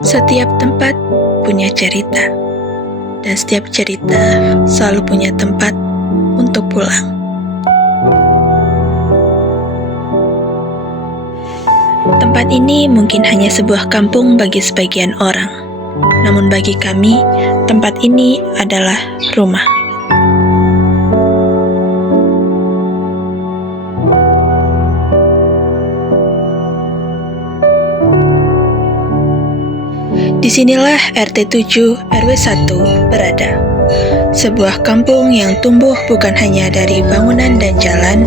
Setiap tempat punya cerita, dan setiap cerita selalu punya tempat untuk pulang. Tempat ini mungkin hanya sebuah kampung bagi sebagian orang, namun bagi kami, tempat ini adalah rumah. Disinilah RT 7 RW 1 berada. Sebuah kampung yang tumbuh bukan hanya dari bangunan dan jalan,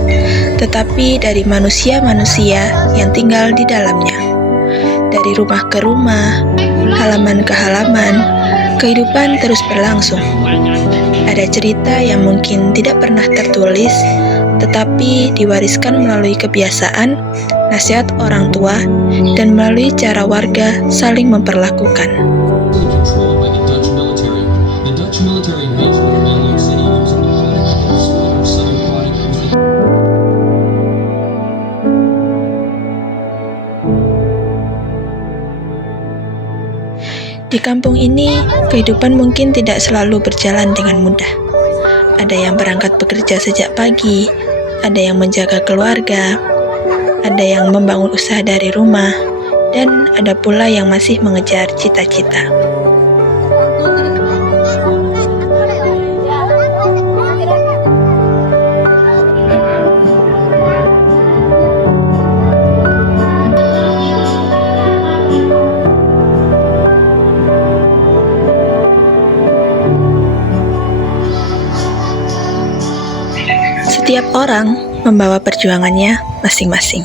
tetapi dari manusia-manusia yang tinggal di dalamnya. Dari rumah ke rumah, halaman ke halaman, kehidupan terus berlangsung. Ada cerita yang mungkin tidak pernah tertulis, tetapi diwariskan melalui kebiasaan, nasihat orang tua, dan melalui cara warga saling memperlakukan. Di kampung ini, kehidupan mungkin tidak selalu berjalan dengan mudah. Ada yang berangkat bekerja sejak pagi, ada yang menjaga keluarga, ada yang membangun usaha dari rumah, dan ada pula yang masih mengejar cita-cita. Setiap orang membawa perjuangannya masing-masing.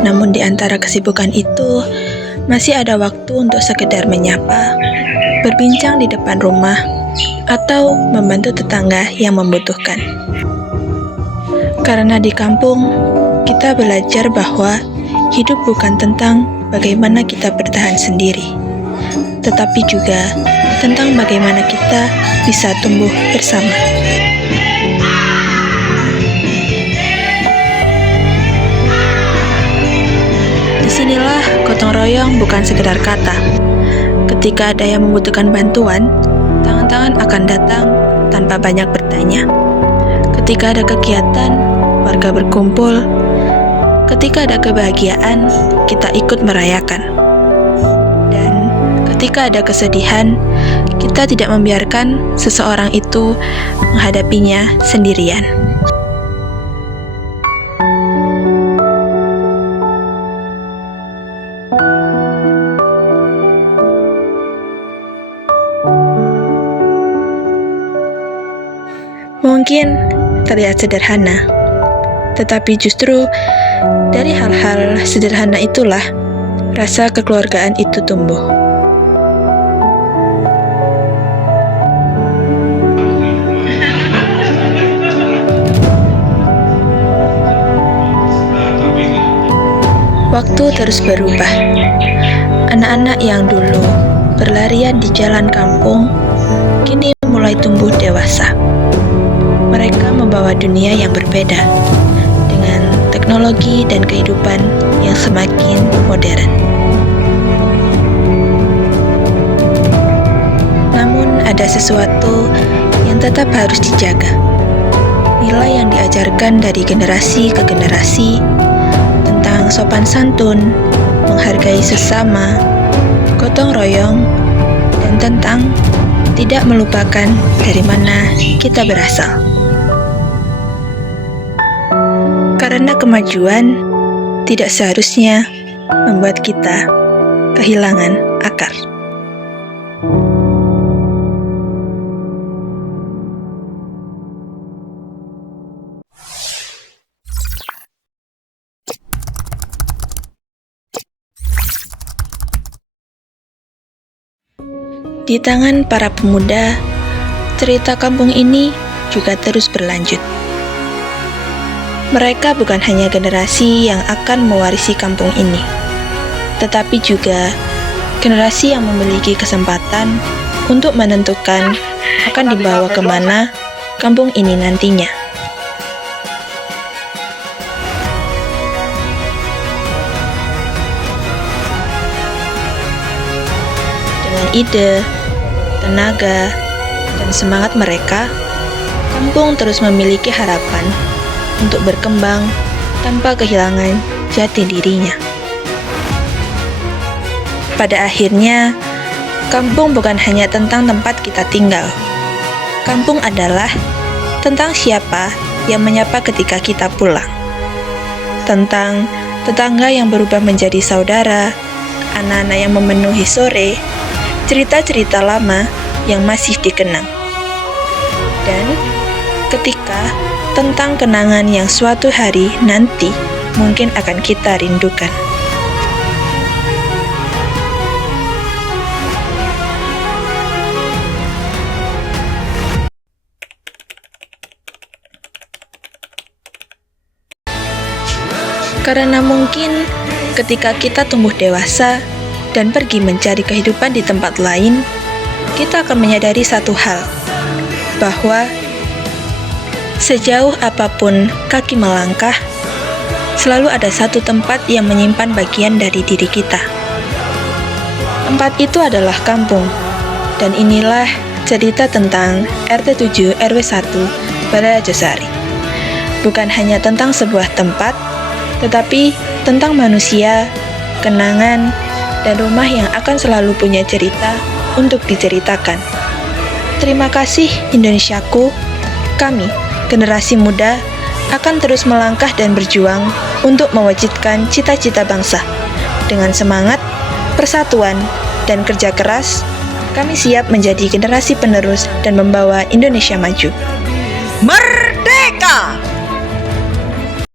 Namun di antara kesibukan itu, masih ada waktu untuk sekedar menyapa, berbincang di depan rumah, atau membantu tetangga yang membutuhkan. Karena di kampung, kita belajar bahwa hidup bukan tentang bagaimana kita bertahan sendiri, tetapi juga tentang bagaimana kita bisa tumbuh bersama. Disinilah gotong royong bukan sekedar kata. Ketika ada yang membutuhkan bantuan, tangan-tangan akan datang tanpa banyak bertanya. Ketika ada kegiatan, warga berkumpul. Ketika ada kebahagiaan, kita ikut merayakan. Dan ketika ada kesedihan, kita tidak membiarkan seseorang itu menghadapinya sendirian. Mungkin terlihat sederhana, tetapi justru dari hal-hal sederhana itulah rasa kekeluargaan itu tumbuh. Waktu terus berubah. Anak-anak yang dulu berlarian di jalan kampung kini mulai tumbuh dewasa. Mereka membawa dunia yang berbeda dengan teknologi dan kehidupan yang semakin modern. Namun ada sesuatu yang tetap harus dijaga. Nilai yang diajarkan dari generasi ke generasi tentang sopan santun, menghargai sesama, gotong royong, dan tentang tidak melupakan dari mana kita berasal. Karena kemajuan tidak seharusnya membuat kita kehilangan akar. Di tangan para pemuda, cerita kampung ini juga terus berlanjut. Mereka bukan hanya generasi yang akan mewarisi kampung ini, tetapi juga generasi yang memiliki kesempatan untuk menentukan akan dibawa kemana kampung ini nantinya. ide, tenaga, dan semangat mereka, kampung terus memiliki harapan untuk berkembang tanpa kehilangan jati dirinya. Pada akhirnya, kampung bukan hanya tentang tempat kita tinggal. Kampung adalah tentang siapa yang menyapa ketika kita pulang. Tentang tetangga yang berubah menjadi saudara, anak-anak yang memenuhi sore, cerita-cerita lama yang masih dikenang. Dan ketika tentang kenangan yang suatu hari nanti mungkin akan kita rindukan. Karena mungkin ketika kita tumbuh dewasa dan pergi mencari kehidupan di tempat lain, kita akan menyadari satu hal, bahwa sejauh apapun kaki melangkah, selalu ada satu tempat yang menyimpan bagian dari diri kita. Tempat itu adalah kampung, dan inilah cerita tentang RT 7 RW 1 Barajosari. Bukan hanya tentang sebuah tempat, tetapi tentang manusia, kenangan, dan rumah yang akan selalu punya cerita untuk diceritakan. Terima kasih Indonesiaku, kami, generasi muda, akan terus melangkah dan berjuang untuk mewujudkan cita-cita bangsa. Dengan semangat, persatuan, dan kerja keras, kami siap menjadi generasi penerus dan membawa Indonesia maju. Merdeka!